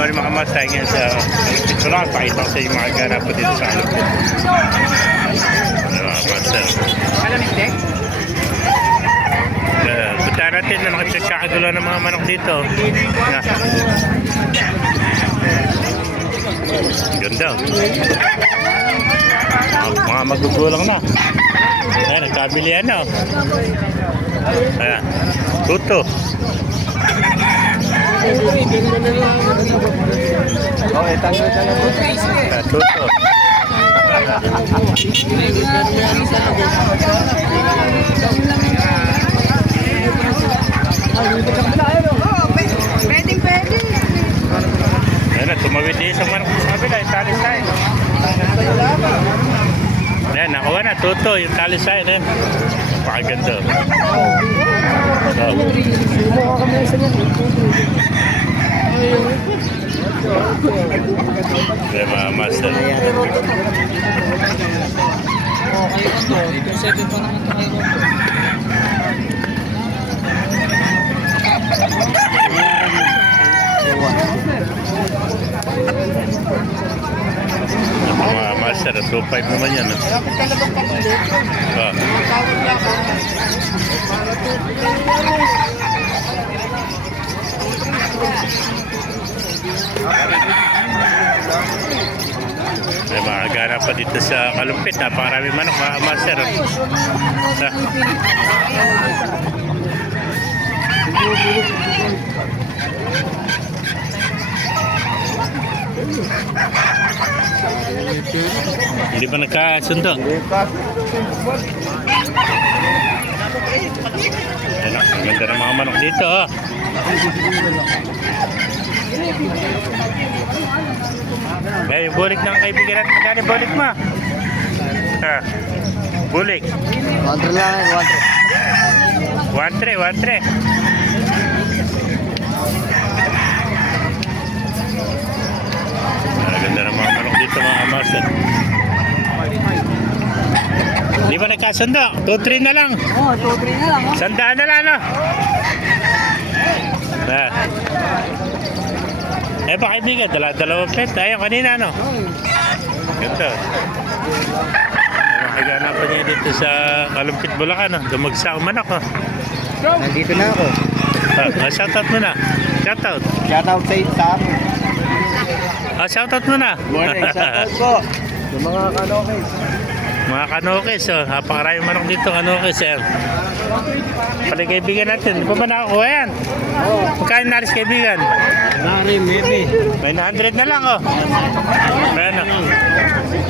Bali mga masay ngayon sa ito lang, pakita ko sa yung mga ganap ko dito sa Alupit. Mga master. Punta natin na nakacheck kakagulo ng mga manok dito. Ganda. Mga magugulang na. Ayan, nagkabilihan na. Ayan, tuto. Okay, tanggal ka na po. Tuto. Pwede. Ayan, tumawid din sa manok sa kabila, yung talisay. Ayan, nakuha na, tuto, yung talisay. Ayan, pakaganda. Ayan, mga master. Mga master, 2.5 naman yan. May mga ganap pa dito sa Kalumpit. Napakarami manok, mga master. Hindi ba nagkasundo? Ano, ang ganda ng mga manok dito. Eh, bulik ng kaibigan natin. Magkano bulik mo? Bulik. 1-3 lang, 1-3. 1-3. Ganda ng mga manok dito, mga master. Di ba nagkasundo? 2-3 na lang. Oo, 2-3 na lang. Sandaan na lang, no? Eh, baka hindi ka. Dalawang plate. Ayun, kanina, no? Ganda. Makaganapan niya dito sa Kalumpit, Bulacan, no? Dumagsa ang manok, no? Nandito na ako. Shoutout mo na. Shoutout. Shoutout sa amin. Shoutout mo na. Morning, shoutout po. Yung mga kanokis. Mga kanokis, oh. Napakaraming manok dito, kanokis, eh. Pala kaibigan natin. Di pa ba nakakuha yan? Oo. Magkano naris kaibigan? Nari, maybe. 900 na lang, oh. Ano?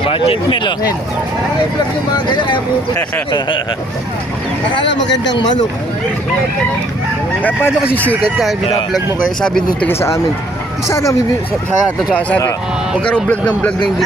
Budget meal, oh. Ay, vlog yung mga ganyan, kaya bukod. Akala magandang manok. Kaya paano kasi sikat ka, binablog mo kayo, sabi nung taga sa amin. Sana sabi, huwag ka rin vlog ng vlog na hindi